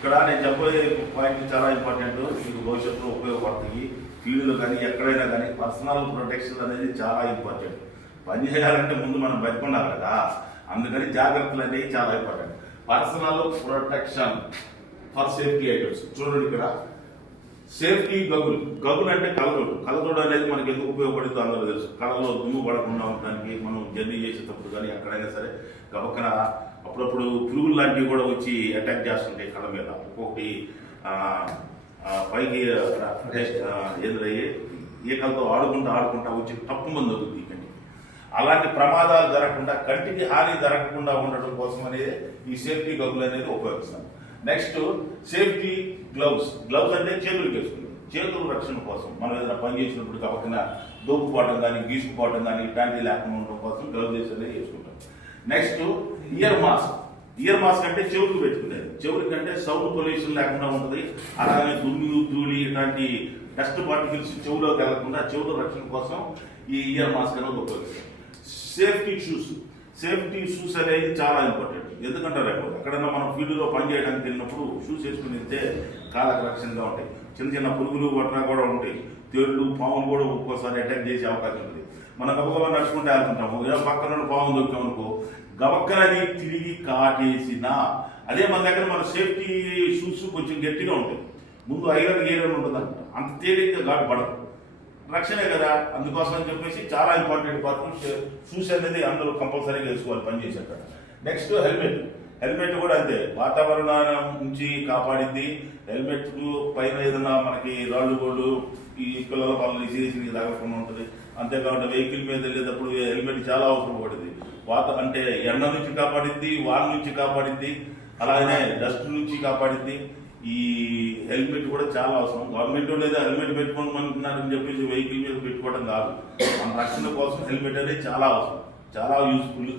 ఇక్కడ నేను చెప్పే పాయింట్ చాలా ఇంపార్టెంట్, మీకు భవిష్యత్తులో ఉపయోగపడుతుంది. ఫీల్డ్లో కానీ ఎక్కడైనా కానీ పర్సనల్ ప్రొటెక్షన్ అనేది చాలా ఇంపార్టెంట్. పని చేయాలంటే ముందు మనం బతికున్నాం కదా, అందుకని జాగ్రత్తలు అనేవి చాలా important. Personal protection for safety items. చూడండి ఇక్కడ సేఫ్టీ గగులు. గగులు అంటే కలజోడు. కలజోడు అనేది మనకి ఎందుకు ఉపయోగపడుతుందో అందరూ తెలుసు. కళలో దుమ్ము పడకుండా ఉండడానికి, మనం జర్నీ చేసేటప్పుడు కానీ ఎక్కడైనా సరే గబక్కన అప్పుడప్పుడు పురుగులు లాంటివి కూడా వచ్చి అటాక్ చేస్తుంటాయి కళ్ళ మీద. ఒక్కొక్కటి పైకి ఈకలతో ఆడుకుంటా వచ్చి తప్పు మంది అవుతుంది కంటికి. అలాంటి ప్రమాదాలు జరగకుండా, కంటికి హాని జరగకుండా ఉండటం కోసం అనేది ఈ సేఫ్టీ గగులు అనేది ఉపయోగిస్తాం. Next safety gloves. గ్లౌస్ అంటే చేతులకు వేసుకుంటాం. చేతుల రక్షణ కోసం మనం ఏదైనా పని చేసినప్పుడు పక్కన దూకుపోవడం కానీ గీసుకుపోవడం కానీ ఇట్లాంటివి లేకుండా ఉండడం కోసం గ్లౌజెస్ అనేది వేసుకుంటాం. Next year mask. Year mask అంటే చెవులకు పెట్టుకునేది. చెవులకి అంటే సౌండ్ పొల్యూషన్ లేకుండా ఉంటుంది. అలాగే దుమ్ము ధూళి ఇలాంటి డస్ట్ పార్టికల్స్ చెవులోకి వెళ్లకుండా చెవుల రక్షణ కోసం ఈ ఇయర్ మాస్క్ అనేది ఉపయోగిస్తాం. Safety shoes. సేఫ్టీ షూస్ అనేది చాలా ఇంపార్టెంట్. ఎందుకంటే రేపు ఎక్కడైనా మనం ఫీల్డ్లో పని చేయడానికి వెళ్ళినప్పుడు షూస్ వేసుకుని వెళ్తే కాళ్ళకు రక్షణగా ఉంటాయి. చిన్న చిన్న పురుగులు వట్రా కూడా ఉంటాయి. తేళ్లు పాములు కూడా ఒక్కోసారి అటాక్ చేసే అవకాశం ఉంటుంది. మనం గబగబా నడుచుకుంటే వెళ్తుంటాము, పక్కన పాము దొరికాం అనుకో, గబక్కనది తిరిగి కాటేసిన అదే మన దగ్గర మన సేఫ్టీ షూస్ కొంచెం గట్టిగా ఉంటాయి. ముందు ఐరన్ గేరన్ ఉంటుంది అంట, అంత తేలిగ్గా ఘాటు పడదు. రక్షణే కదా, అందుకోసం అని చెప్పేసి చాలా ఇంపార్టెంట్ పార్ట్ షూస్ అనేది అందరూ కంపల్సరీగా వేసుకోవాలి పని చేసేట. Next helmet. హెల్మెట్ కూడా అంతే, వాతావరణం నుంచి కాపాడింది. హెల్మెట్ పైన ఏదైనా మనకి రాళ్ళు గోళ్ళు ఈ పిల్లల పనులు సీరియస్గా తగలకుండా ఉంటుంది. అంతేకాకుండా వెహికల్ మీద వెళ్ళేటప్పుడు హెల్మెట్ చాలా అవసరం పడుతుంది. అంటే ఎండ నుంచి కాపాడింది, వాన నుంచి కాపాడింది, అలాగనే డస్ట్ నుంచి కాపాడింది. ఈ హెల్మెట్ కూడా చాలా అవసరం. గవర్నమెంట్ లేదా హెల్మెట్ పెట్టుకోమంటున్నారని చెప్పేసి వెహికల్ మీద పెట్టుకోవడం కాదు, మన రక్షణ కోసం హెల్మెట్ అనేది చాలా అవసరం, చాలా useful.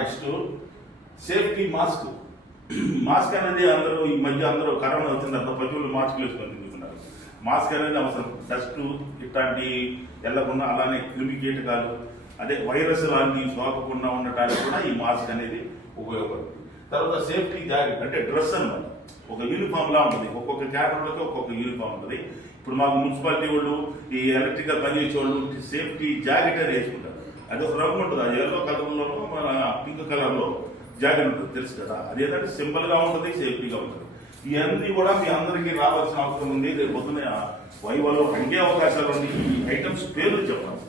Next safety mask. Mask అనేది అందరూ ఈ మధ్య అందరూ కరోనా వచ్చిన తర్వాత పశువులు మాస్క్ వేసుకొని తిరుగుతున్నారు. మాస్క్ అనేది అవసరం. డస్ట్ ఇట్లాంటి వెళ్ళకుండా, అలానే క్రిమి కీటకాలు అదే వైరస్ లాంటివి సోకకుండా ఉండటానికి కూడా ఈ మాస్క్ అనేది ఉపయోగపడుతుంది. తర్వాత సేఫ్టీ జాకెట్ అంటే డ్రెస్ అనమాట. ఒక యూనిఫామ్ లా ఉంటుంది. ఒక్కొక్క క్యాటర్లకి ఒక్కొక్క యూనిఫామ్ ఉంటుంది. ఇప్పుడు మాకు మున్సిపాలిటీ వాళ్ళు ఈ ఎలక్ట్రికల్ పనిచేసే వాళ్ళు సేఫ్టీ జాకెట్ అని వేసుకుంటారు. అది ఒక రంగు ఉంటుంది. అది ఎల్లో కలర్లోనూ మన పింక్ కలర్లో జాకెట్ ఉంటుంది, తెలుసు కదా. అది ఏంటంటే సింపుల్గా ఉంటుంది, సేఫ్టీగా ఉంటుంది. ఇవన్నీ కూడా మీ అందరికీ రావాల్సిన అవసరం ఉంది. రేపు పొద్దున వైవాల్లో అడిగే అవకాశాలు ఉంది. ఈ ఐటమ్స్ పేర్లు చెప్పాలి.